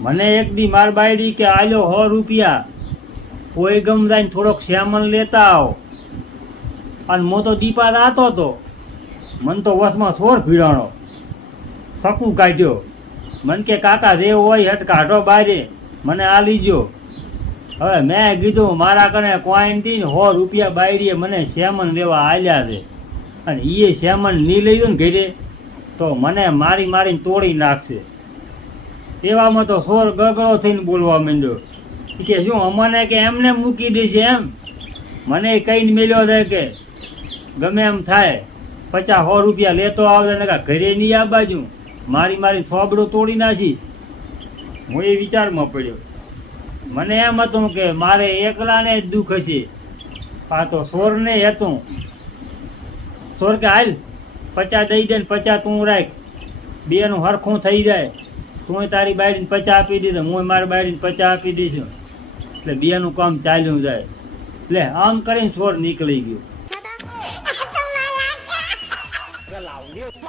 મને એક દી માર બાયડી કે, આલ્યો સો રૂપિયા, કોઈ ગમદાઈને થોડોક શ્યામલ લેતા આવો. અને મો તો દીપા રાતો તો, મન તો વસમાં સોર ભીડાણો. સકું કાઢ્યો. મન કે, કાકા જે હોય હટ કાઢો બારે, મને આ લીજો હવે મેં કીધું, મારા કને ક્વાન્ટીન સો રૂપિયા બાયડીએ મને શ્યામન લેવા આલ્યા છે. અને એ શ્યામન નહીં લઈ દઉં ને ઘરે, તો મને મારી મારીને તોડી નાખશે. એવામાં તો સોર ગગડો થઈને બોલવા માંડ્યો. કે, શું અમને કે એમને મૂકી દેશે એમ? મને કહીને મેલ્યો છે કે, ગમે એમ થાય, પચાસ સો રૂપિયા લેતો આવે ને ઘરે નહીં આ બાજુ. મારી મારી સોબડું તોડી નાખી. હું એ વિચારમાં પડ્યો. મને એમ હતું કે મારે એકલાને જ દુઃખ હશે. આ તો સોરને હતું. સોર કે, હાલ, પચાસ દઈ દે ને પચાસ તું રાખ. બેનું હરખું થઈ જાય. તું તારી બાયડીને પચાસ આપી દીધો હું મારી બાયડીને પચાસ આપી દીધું. એટલે બેનું કામ ચાલ્યું જાય. એટલે આમ કરીને છોડ નીકળી ગયું.